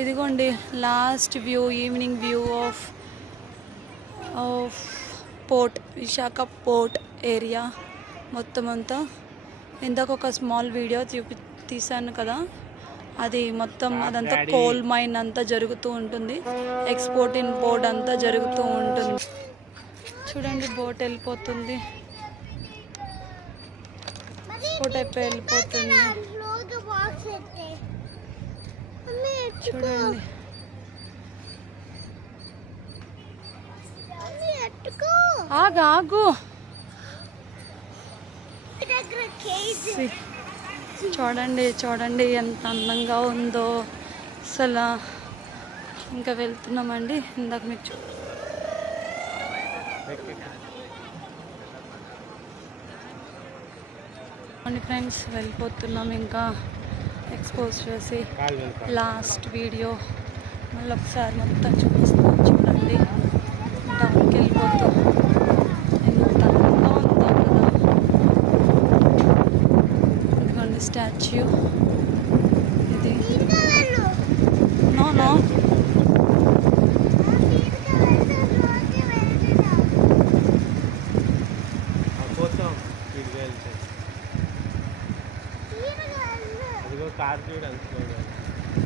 ఇదిగోండి last view, evening view of port, Visakha port area మొత్తం అంతా. ఇందాక ఒక స్మాల్ వీడియో తీసాను కదా, అది మొత్తం అదంతా కోల్ మైన్ అంతా జరుగుతూ ఉంటుంది, ఎక్స్పోర్ట్ ఇంపోర్ట్ అంతా జరుగుతూ ఉంటుంది. చూడండి బోట్ వెళ్ళిపోతుంది, ఎక్స్పోర్ట్ అయిపోయి వెళ్ళిపోతుంది. చూడండి ఆగు ఆగు. చూడండి చూడండి ఎంత అందంగా ఉందో అసలు. ఇంకా వెళ్తున్నామండి. ఇందాక మీకు చూడండి ఫ్రెండ్స్, వెళ్ళిపోతున్నాం. ఇంకా ఎక్స్పోజ్ చేసి లాస్ట్ వీడియో మళ్ళీ ఒకసారి మొత్తం చూపిస్తాం. చూడండి డౌన్కి వెళ్ళిపోతూ ఎంత అందంగా ఉందో కదా. ఇదిగోండి స్టాచ్యూ, ఇది నో నో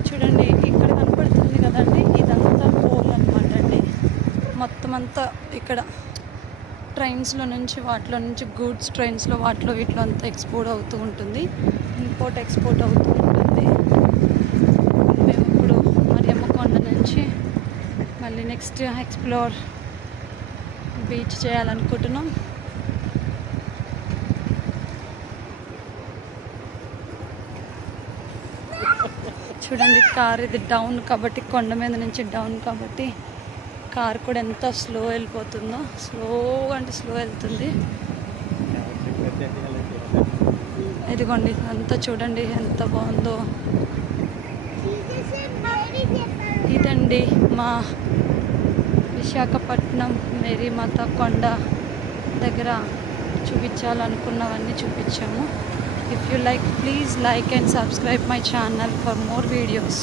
చూడండి ఇక్కడ కనపడుతుంది కదండి, ఇదంతా పోల్ అనమాట అండి. మొత్తం అంతా ఇక్కడ ట్రైన్స్లో నుంచి, వాటిలో నుంచి గూడ్స్ ట్రైన్స్లో వాటిలో వీటిలో అంతా ఎక్స్పోర్ట్ అవుతూ ఉంటుంది, ఇంపోర్ట్ ఎక్స్పోర్ట్ అవుతూ ఉంటుంది. మేము ఇప్పుడు మరియమ్మకొండ నుంచి మళ్ళీ నెక్స్ట్ ఎక్స్ప్లోర్ బీచ్ చేయాలనుకుంటున్నాం. చూడండి కార్ ఇది డౌన్ కాబట్టి, కొండ మీద నుంచి డౌన్ కాబట్టి కార్ కూడా ఎంత స్లో వెళ్ళిపోతుందో. స్లోగా అంటే స్లో వెళ్తుంది. ఇదిగోండి అంతా చూడండి ఎంత బాగుందో. ఇదండి మా విశాఖపట్నం మేరీమాత కొండ దగ్గర చూపించాలనుకున్నవన్నీ చూపించాము. If you like, please like and subscribe my channel for more videos.